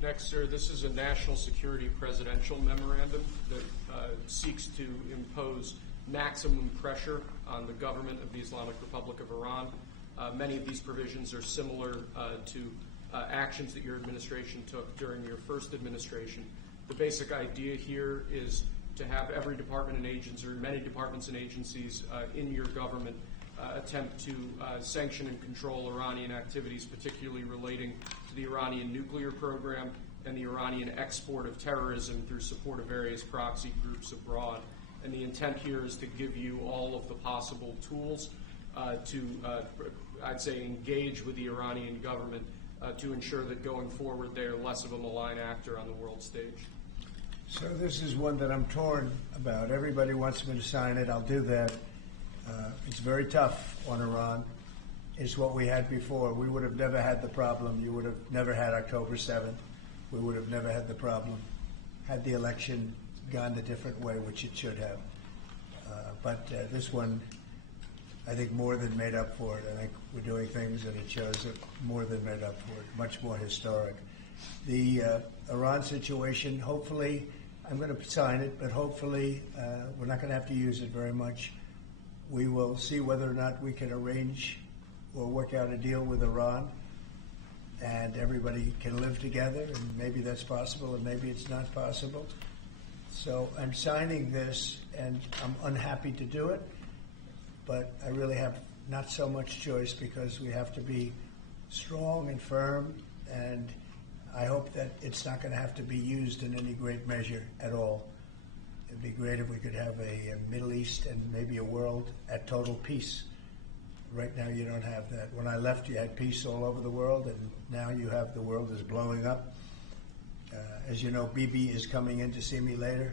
Next, sir, this is a national security presidential memorandum that seeks to impose maximum pressure on the government of the Islamic Republic of Iran. Many of these provisions are similar to actions that your administration took during your first administration. The basic idea here is to have every department and agency, or many departments and agencies in your government attempt to sanction and control Iranian activities, particularly relating to the Iranian nuclear program and the Iranian export of terrorism through support of various proxy groups abroad. And the intent here is to give you all of the possible tools to, I'd say, engage with the Iranian government to ensure that going forward they are less of a malign actor on the world stage. So this is one that I'm torn about. Everybody wants me to sign it. I'll do that. It's very tough on Iran. It's what we had before. We would have never had the problem. You would have never had October 7th. We would have never had the problem had the election gone a different way, which it should have. But this one, I think, more than made up for it. I think we're doing things, and it shows it more than made up for it, much more historic. The Iran situation, hopefully, I'm going to sign it, but hopefully we're not going to have to use it very much. We will see whether or not we can arrange or work out a deal with Iran, and everybody can live together, and maybe that's possible, and maybe it's not possible. So I'm signing this, and I'm unhappy to do it, but I really have not so much choice because we have to be strong and firm, and I hope that it's not going to have to be used in any great measure at all. It'd be great if we could have a Middle East and maybe a world at total peace. Right now you don't have that. When I left, you had peace all over the world, and now you have the world is blowing up. As you know, Bibi is coming in to see me later.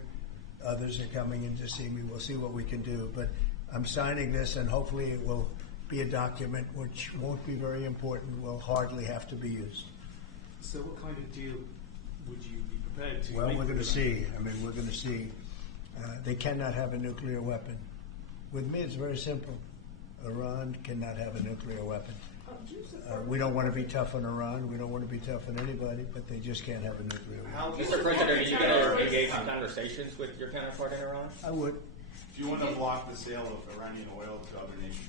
Others are coming in to see me. We'll see what we can do. But I'm signing this, and hopefully it will be a document which won't be very important, will hardly have to be used. So what kind of deal would you be prepared to make? Well, we're going to see. I mean, we're going to see. They cannot have a nuclear weapon. With me, it's very simple. Iran cannot have a nuclear weapon. We don't want to be tough on Iran. We don't want to be tough on anybody, but they just can't have a nuclear weapon. Mr. President, are you going to engage in conversations with your counterpart in Iran? I would. Do you want to block the sale of Iranian oil to other nations?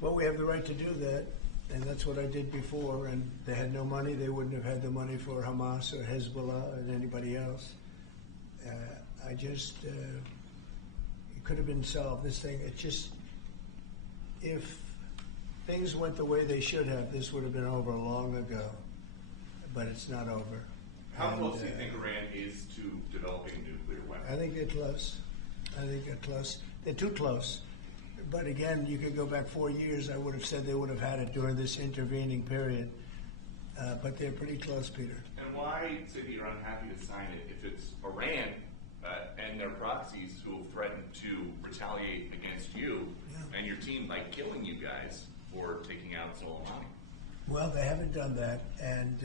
Well, we have the right to do that, and that's what I did before. And they had no money. They wouldn't have had the money for Hamas or Hezbollah or anybody else. It could have been solved. This thing, if things went the way they should have, this would have been over long ago. But it's not over. How close do you think Iran is to developing a nuclear weapon? I think they're close. They're too close. But again, you could go back 4 years. I would have said they would have had it during this intervening period. But they're pretty close, Peter. And why say that you're unhappy to sign it if it's Iran and their proxies who will threaten to retaliate against you and your team by killing you guys for taking out Soleimani? Well, they haven't done that, and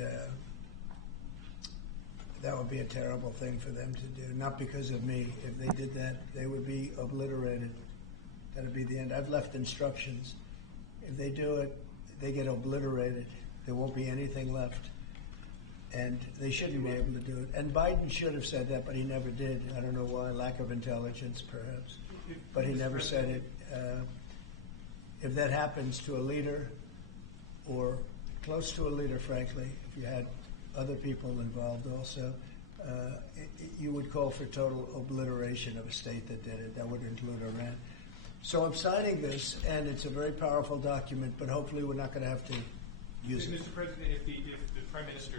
that would be a terrible thing for them to do. Not because of me. If they did that, they would be obliterated. That would be the end. I've left instructions. If they do it, they get obliterated. There won't be anything left. And they shouldn't be able to do it. And Biden should have said that, but he never did. I don't know why. Lack of intelligence, perhaps. But he never said it. If that happens to a leader, or close to a leader, frankly, if you had other people involved also, you would call for total obliteration of a state that did it. That would include Iran. So I'm signing this, and it's a very powerful document, but hopefully we're not going to have to use it. Mr. President, if the Prime Minister